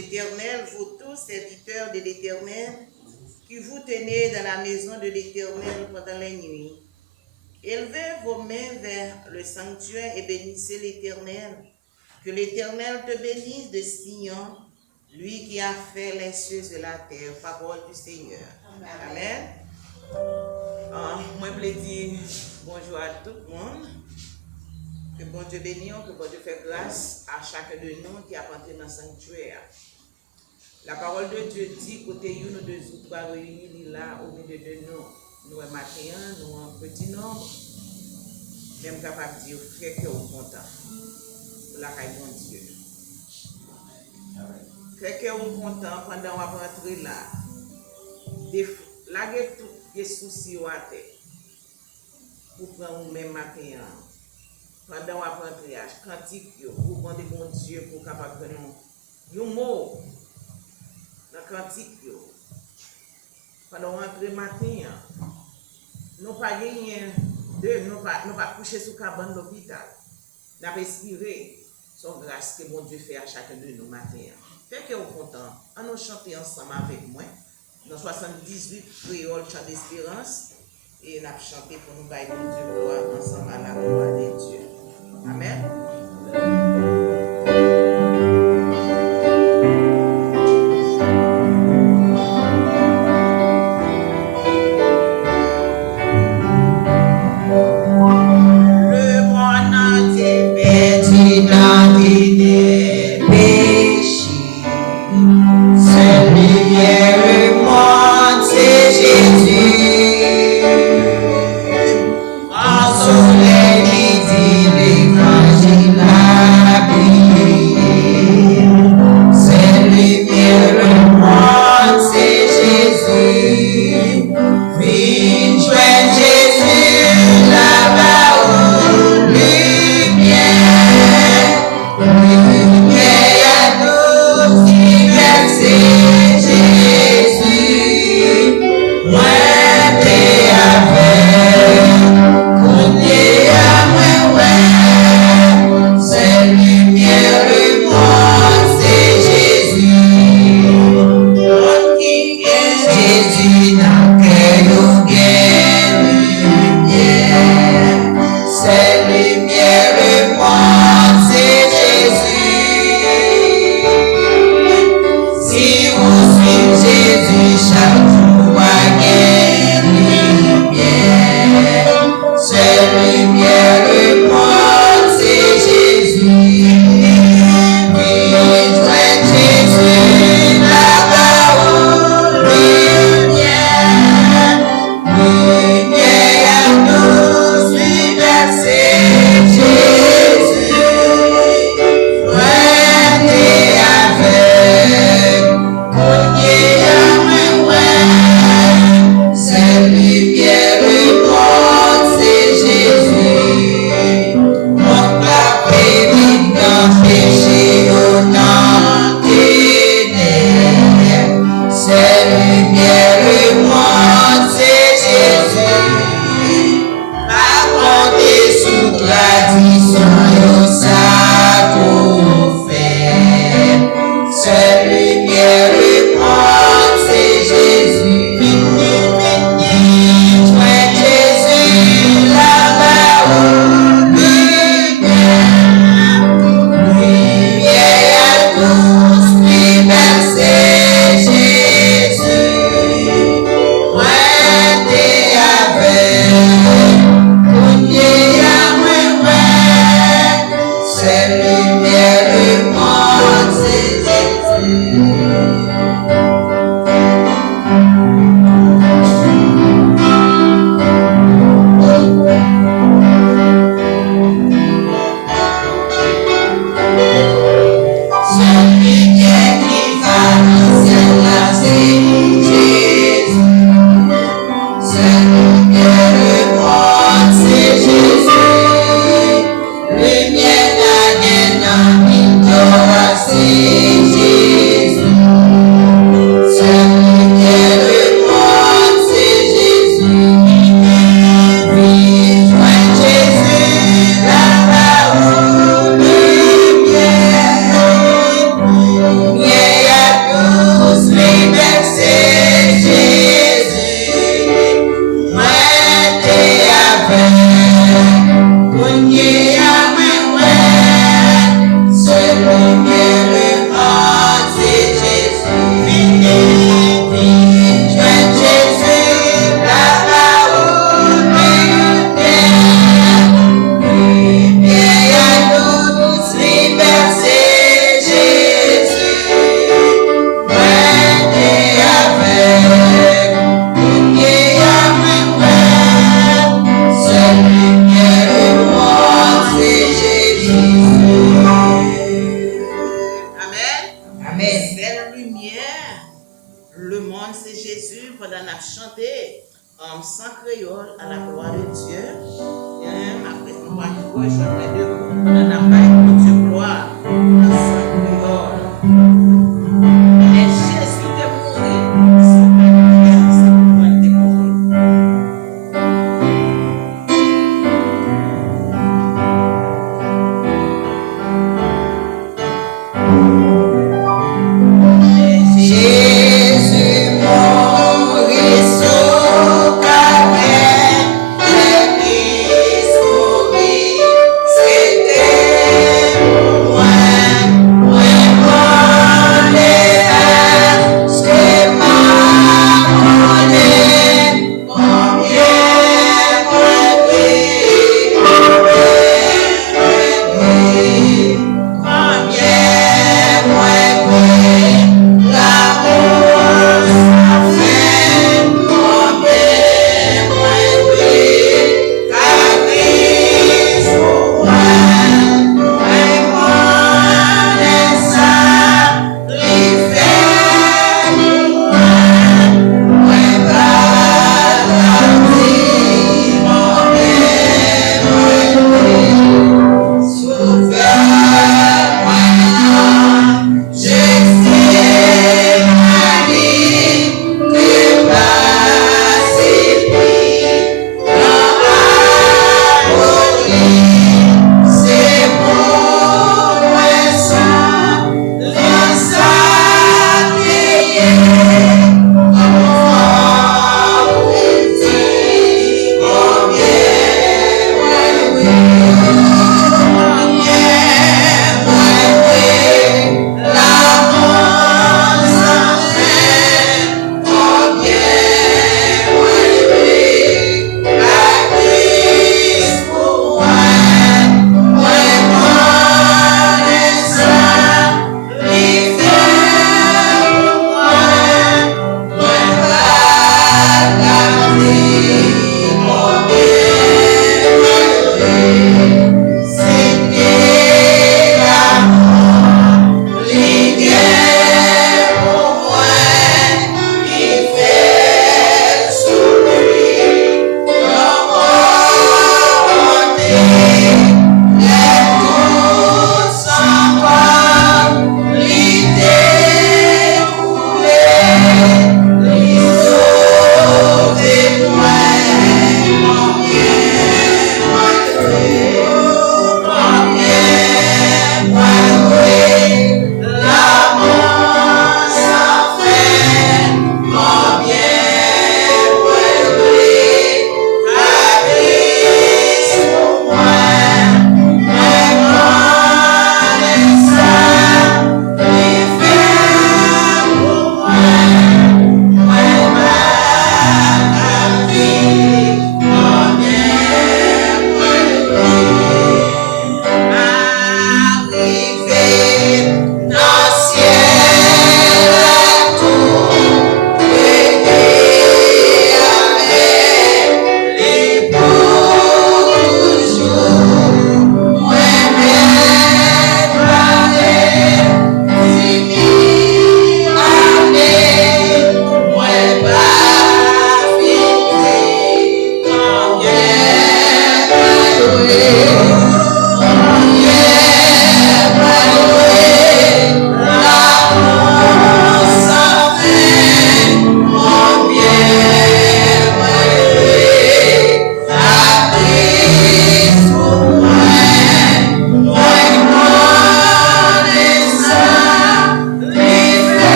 l'Éternel, vous tous serviteurs de l'Éternel, qui vous tenez dans la maison de l'Éternel pendant la nuit. Élevez vos mains vers le sanctuaire et bénissez l'Éternel. Que l'Éternel te bénisse de Sion, lui qui a fait les cieux et la terre. Parole du Seigneur. Amen. Moi, je dire bonjour à tout le monde. Que bon Dieu bénisse, que bon Dieu fait grâce à chacun de nous qui a entré dans le sanctuaire. La parole de Dieu dit, côté nous deux ou trois réunis là au milieu de nous. Nous sommes matin, nous sommes un petit nombre. Même capable de dire, frère, que vous content. Pour la caille bon Dieu. Frère, que vous content pendant qu'on va rentrer là. Lagez tous les soucis à terre. Pour prendre même matin. Pendant qu'on va rentrer là, cantique, pour demander bon Dieu pour capable de nous. Un mot. Dans le cantique, pendant qu'on rentre matin, nous pas gagné nous pas coucher sous cabane de l'hôpital. Nous respirer son grâce que mon Dieu fait à chacun de nous matin. Fait que vous content, on nous chanter ensemble avec moi. Dans 78 créoles chant d'espérance et nous avons chanté pour nous bailler mon Dieu gloire ensemble à la gloire de Dieu. Amen. Soleil, midi, les Jésus, pendant qu'on a chanté sans créole à la gloire de Dieu, après on va rejoindre les deux groupes, on a pas pour Dieu gloire, sans créole. Et Jésus est mort, c'est pourquoi il est mort. C'était pour moi.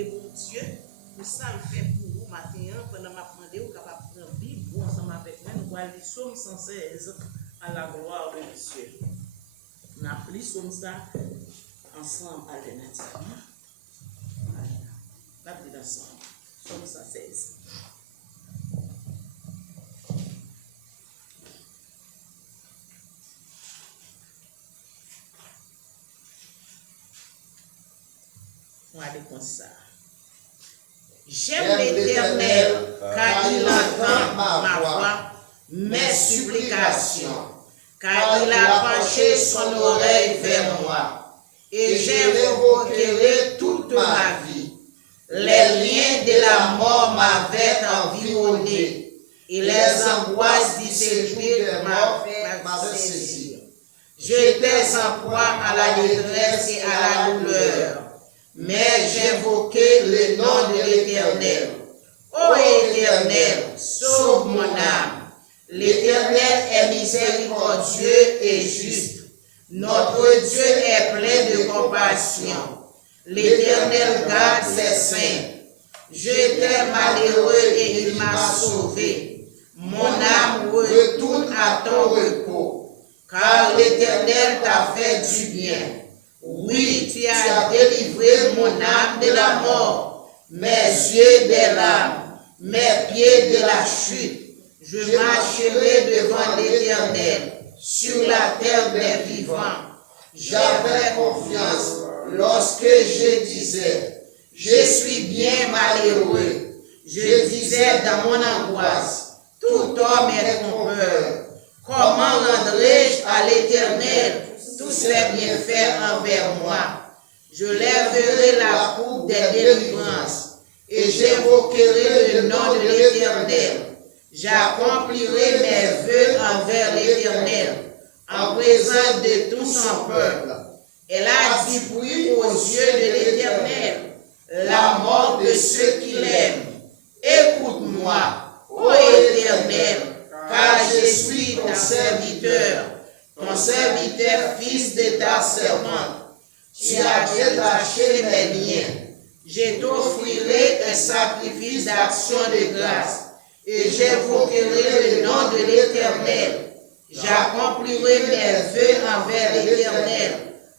prier pour Dieu. Pour ça, je fais pour vous matin, pendant ma demandé, vous capable de prendre Bible ensemble avec moi. Nous allons lire Psaume 116 à la gloire de Dieu. On a pris Psaume ça ensemble alternativement. On a pris ensemble. Psaume 116. On va aller comme ça. J'aime l'Éternel car il entend ma voix, mes supplications, car il a penché son oreille vers moi, et j'invoquerai toute ma vie. Les liens de la mort m'avaient environné, et les angoisses du séjour m'avaient saisi. J'étais en proie à la détresse et à la douleur, mais j'invoquai le nom de l'Éternel. Ô Éternel, sauve mon âme. L'Éternel est miséricordieux et juste. Notre Dieu est plein de compassion. L'Éternel garde ses saints. J'étais malheureux et il m'a sauvé. Mon âme retourne à ton repos, car l'Éternel t'a fait du bien. Oui, tu as délivré mon âme de la mort, mes yeux des larmes, mes pieds de la chute. Je marcherai devant l'Éternel sur la terre des vivants. J'avais confiance lorsque je disais, je suis bien malheureux. Je disais dans mon angoisse, tout homme est trompeur. Comment rendrai-je à l'Éternel tous ses bienfaits envers moi? Je lèverai la coupe des délivrances et j'invoquerai le nom de l'Éternel. J'accomplirai mes vœux envers l'Éternel en présence de tout son peuple. Elle a dit bruit aux yeux de l'Éternel, la mort de ceux qui l'aiment. Écoute-moi, ô Éternel, car je suis ton serviteur fils de ta servante. Tu as détaché mes liens. Je t'offrirai un sacrifice d'action de grâce et j'invoquerai le nom de l'Éternel. J'accomplirai mes vœux envers l'Éternel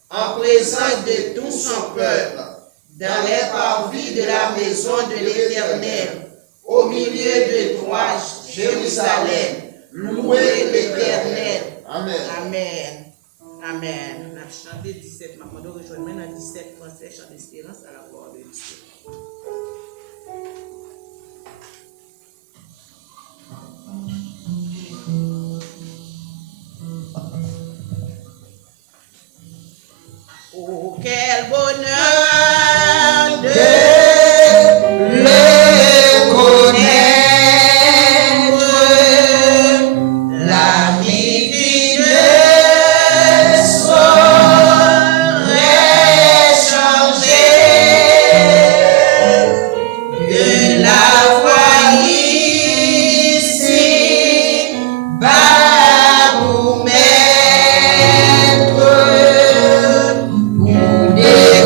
en présence de tout son peuple, dans les parvis de la maison de l'Éternel, au milieu de toi, Jérusalem. Louez l'Éternel. Amen. Amen. Amen. On a chanté 17, maintenant on rejoint maintenant 17 français, chant d'espérance à la gloire de Dieu. Oh, quel bonheur de le connaître. Pour des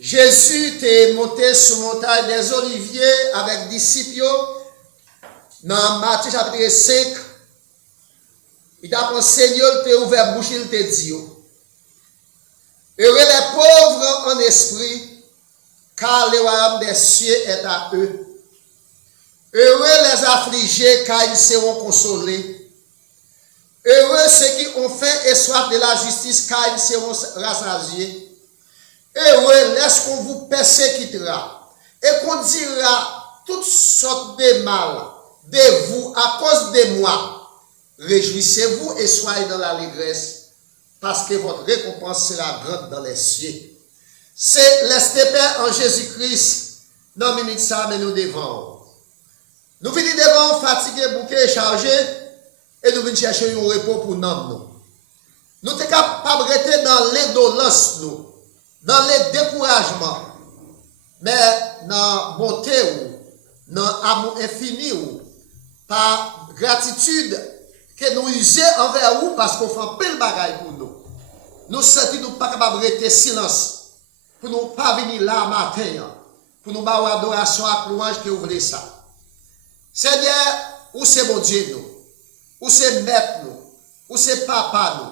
Jésus est monté sur montagne des Oliviers avec disciples dans Matthieu chapitre 5. Il a enseigné, il a ouvert bouche, il a dit. Heureux les pauvres en esprit, car le royaume des cieux est à eux. Heureux les affligés, car ils seront consolés. Heureux ceux qui ont faim et soif de la justice, car ils seront rassasiés. Heureux lorsqu'on vous persécutera et qu'on dira toutes sortes de mal de vous à cause de moi. Réjouissez-vous et soyez dans l'allégresse, parce que votre récompense sera grande dans les cieux. C'est l'Estépère en Jésus-Christ. Non, minute ça, mais nous devons. Nous venons devant fatigués, bouquets, chargés, et nous venons chercher un repos pour nous. Nous sommes capables de rester dans l'indolence, nous. Dans les découragements, mais dans la bonté, dans l'amour infini, par gratitude que nous usons envers vous parce qu'on fait un peu de bagaille pour nous. Nous sentons nous pas capables de rester silence pour nous pas venir là matin, pour nous faire adoration à louange que vous voulez ça. Seigneur, où c'est mon Dieu nous, où c'est maître nous, où c'est papa nous.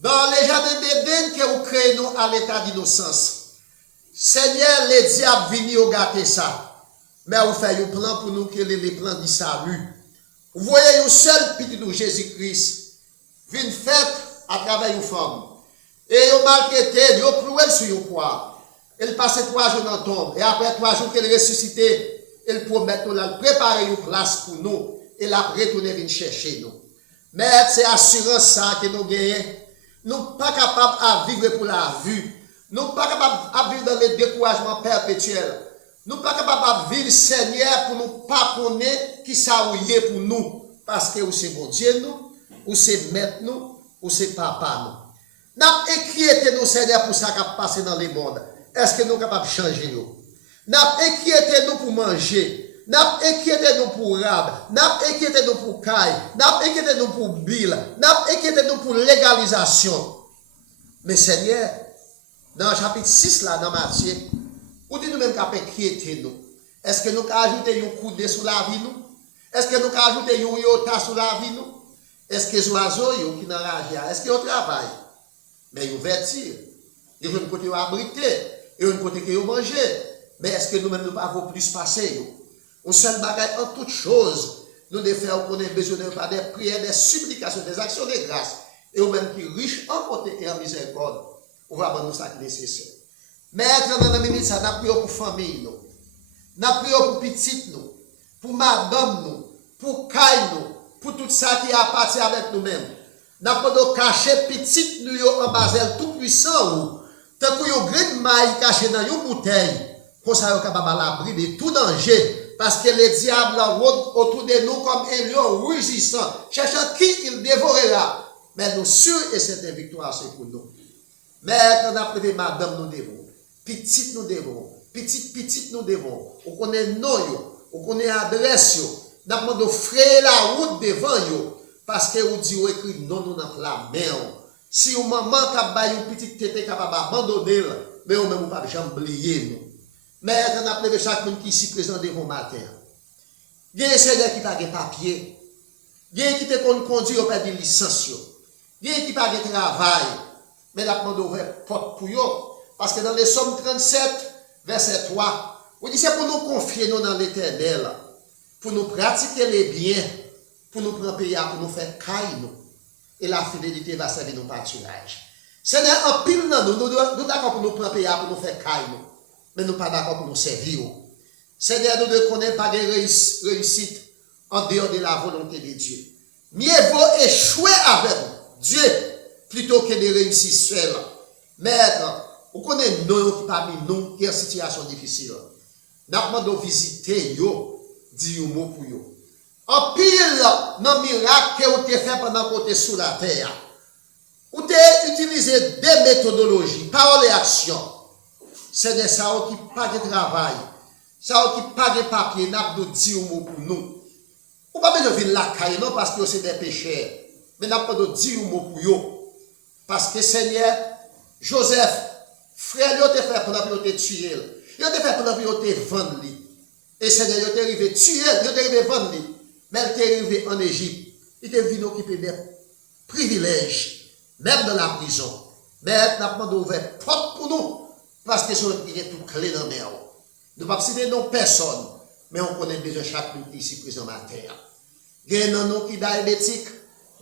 Dans les jardins d'Éden que vous créez nous à l'état d'innocence. Seigneur, les diables viennent gâter ça. Mais vous faites un plan pour nous que les plans du salut. Vous voyez un seul petit de Jésus-Christ vient fait à travers une femme. Et vous maltraité, vous cloué sur une croix. Il passe 3 jours dans la tombe. Et après 3 jours qu'il ressuscité, il promet de préparer une place pour nous. Et la retourner venir chercher nous. Mais c'est assurance ça que nous gagnons. Nous ne sommes pas capables de vivre pour la vue. Nous ne sommes pas capables de vivre dans le découragement perpétuel. Nous ne sommes pas capables de vivre, Seigneur, pour nous pas connaître qui ça est pour nous. Parce que c'est bon Dieu nous, ou c'est maître nous, ou c'est papa nous. Nous avons inquiété nous, Seigneur, pour ça qui a passé dans le monde. Est-ce que nous sommes capables de changer nous? Nous avons inquiété nous pour manger. Nous avons inquiété nous pour rab, nous avons inquiété nous pour caille, nous avons inquiété nous pour bill, nous avons inquiété nous pour légalisation. Mais Seigneur, dans le chapitre 6 là, dans Matthieu, où dit nous-mêmes qu'à inquiéter nous? Est-ce que nous avons ajouté un coup de sous la vie nous? Est-ce que nous avons ajouté un iota sous la vie nous? Est-ce que les oiseaux qui n'ont est-ce qu'ils travaillent? Mais ils vertir. Ils ont un côté abrité, ils ont un côté qui ont mangé. Mais est-ce que nous-mêmes nous avons plus passé? On seul bagaille en toutes choses. Nous devons faire qu'on ait besoin de par des prières, des supplications, des actions de grâce. Et au même qui riche en côté et en miséricorde. On va avoir nous ça qui est nécessaire. Mais dans la minute, ça, nous prions pour famille, nous. Nous prions pour petite, nous. Pour madame, nous. Pour caille, nous. Pour tout ça qui appartient avec nous-mêmes. Nous pouvons cacher petite, nous, en basel tout puissant, tant que nous grain de maille caché dans une bouteille. Comme ça, nous sommes capables de l'abri de tout danger. Parce que les diables rôdent autour de nous comme un lion rugissant, cherchant qui il dévorera. Mais nous sûrs et cette victoire, c'est pour nous. Mais quand on a prévu madame, nous devons. Petite, nous devons. Petite, nous devons. On connaît nom, on connaît adresse. Nous avons frayer la route devant nous. Parce que vous dites, écrit non, nous n'avons la main. Si une maman qui a une petite tête capable d'abandonner, mais on ne peut pas jamais oublier nous. Mais on a prévu chaque monde qui est ici présent devant matin. Il y a un seigneur qui n'a pas de papier. Il y a un qui te conduit au pas de licence. Il y a un qui n'a pas de travail. Mais la demande ouvert porte pour eux. Parce que dans les Psaumes 37, verset 3, on dit c'est pour nous confier nous dans l'éternel. Pour nous pratiquer les biens. Pour nous prendre payer, pour nous faire caille nous. Et la fidélité va servir nos pâturages. Seigneur, en pile nous d'accord pour nous prendre payer, pour nous faire caille nous. mais nous pas d'accord pour nous servir. Seigneur, nous ne connaissons pas de réussite en dehors de la volonté de Dieu. Mieux vaut échouer avec Dieu plutôt que de réussir seul. Maître, vous connaissez nous parmi nous qui sont en situation difficile. Nous demandons de visiter, dire un mot pour vous. En pile, dans le miracle que vous avez fait pendant que vous êtes sous la terre, vous avez utilisé des méthodologies, paroles et actions. C'est des ça qui n'ont pas de travail, ça qui n'ont pas de papier, nous avons dit un mot pour nous. Vous n'avez pas besoin de la caille, non parce que c'est des pécheurs, mais nous avons pas dire un mot pour vous. Parce que Seigneur, Joseph, frère, il a fait pendant que vous avez tué. Il a fait pendant que vous avez vendu. Et Seigneur, il est arrivé tuer, il est arrivé vendre. Mais il est arrivé en Égypte. Il est venu occuper des privilèges, même dans la prison. Mais nous avons demandé d'ouvrir porte pour nous, parce que c'est tout clé dans la mer. Nous ne pouvons pas citer non personne, mais on connaît besoin de chacun ici présent dans la terre. Il y a un nom qui est diabétique,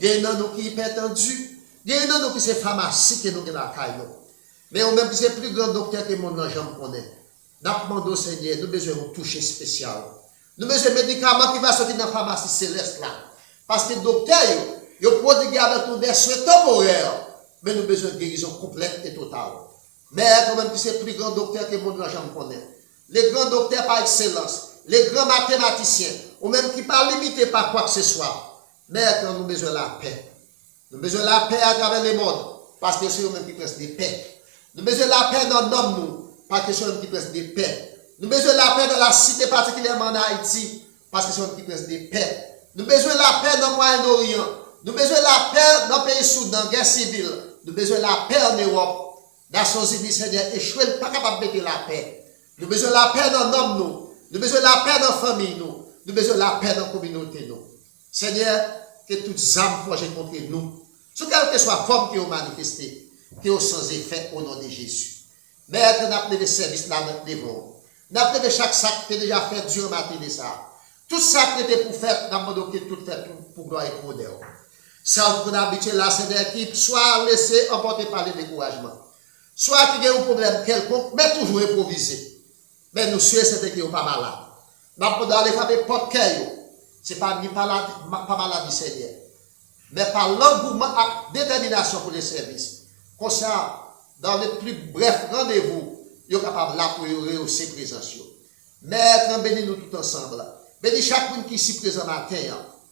il y a un nom qui est hypertendu, il y a un nom qui est pharmacie que nous avons dans la caille. Mais on même c'est plus grand docteur que le monde n'a jamais connaît. Nous demandons au Seigneur, nous avons besoin de toucher spécial. Nous avons besoin de médicaments qui vont sortir dans la pharmacie céleste là. Parce que le docteur, il prodigué avec nous des soins temporaires, mais nous avons besoin de guérison complète et totale. Mais quand même, c'est le plus grand docteur que le monde n'a jamais connaît. Les grands docteurs par excellence, les grands mathématiciens, ou même qui ne sont pas limités par quoi que ce soit. Mais quand nous avons besoin de la paix. Nous avons besoin de la paix à travers le monde, parce que c'est eux-mêmes qui prennent des paix. Nous avons besoin de la paix dans nos nous, parce que c'est eux-mêmes qui prennent des paix. Nous avons besoin de la paix dans la cité, particulièrement en Haïti, parce que c'est eux-mêmes qui prennent des paix. Nous avons besoin de la paix dans le Moyen-Orient. Nous avons besoin de la paix dans le pays Soudan, guerre civile. Nous avons besoin de la paix en Europe. Nations Unies, Seigneur, échoué, pas capable de mettre la paix. Nous avons besoin de la paix dans nos nous. Nous avons besoin de la paix dans la famille nous. Nous avons besoin de la paix dans la communauté nous. Seigneur, que toutes les âmes forgées contre nous, sous quelle que soit la forme qui ont manifesté, qui ont sans effet au nom de Jésus. Maître, nous avons des services là devant. Nous avons chaque sac qui est déjà fait durant le matin de ça. Tout ça qui était pour faire, nous avons que tout fait pour gloire et pour honneur. Ça, vous habituez là, Seigneur, qui soit laissé emporter par le découragement. Soit qu'il y ait un problème quelconque, mais toujours improvisé. Mais nous souhaitons c'était qu'ils ne sont pas malades. Nous avons aller faire des portes cœur. Ce n'est pas maladie, Seigneur. Mais par l'engouement et détermination pour les services. Comme ça, dans les plus brefs rendez-vous, ils sont capables là pour rehausser présence. Maître, bénis-nous tout ensemble. Bénis chacun qui est ici présent matin.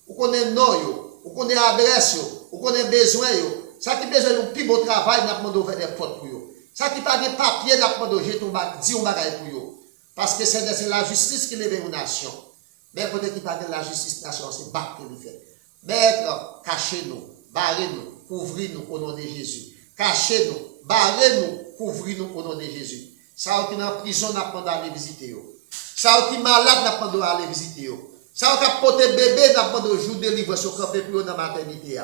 Vous connaissez nous, vous connaissez l'adresse, vous connaissez besoin. Ça qui a besoin d'un plus beau travail, nous avons ouvert des portes pour vous. Ça qui n'a pas de papier, nous avons dit un bagage pour vous. Parce que c'est la justice qui lève une nation. Mais quand il parle de la justice nation, c'est battre que nous faisons. Maître, cachez-nous, barrez-nous, couvrez-nous au nom de Jésus. Cachez-nous, barrez-nous, couvrez-nous au nom de Jésus. Ça qui est en prison, nous avons aller visiter. Ça qui est malade, nous avons aller visiter. Ça qui a porté bébé, nous avons jour de livre sur le campé pour dans la maternité.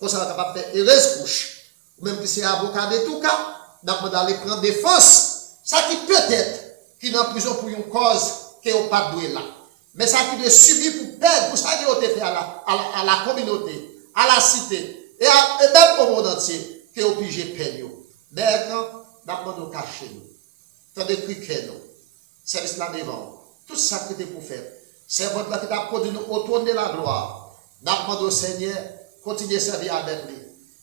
Comme ça, nous avons capable de faire heureuse couche. Même si c'est avocat de tout cas, nous avons aller prendre défense. Ça qui peut-être qui est en prison pour une cause qui n'est pas doué là. Mais ça qui doit subir pour perdre, pour ça qui a été fait à la communauté, à la cité, et même au monde entier, qui est obligé de perdre. Mais quand nous avons caché nous, tant de criquets nous, service là devant, tout ça que tu pour faire, c'est votre là qui t'a produit nous autour de la gloire. Nous avons au Seigneur, continuer à servir avec lui.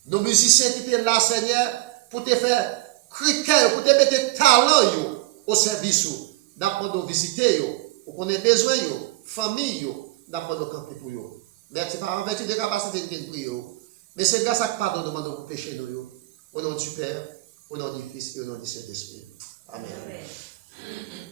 Nos musiciens qui étaient là, Seigneur, pour te faire criquets, pour te mettre talent au service. Nous avons visiter. Vous avez besoin de famille, nous avons camper pour vous. Mais ce n'est pas en vertu de capacité de prier. Mais c'est grâce à pardon nous demandons pour pécher nous. Au nom du Père, au nom du Fils et au nom du Saint-Esprit. Amen. Amen.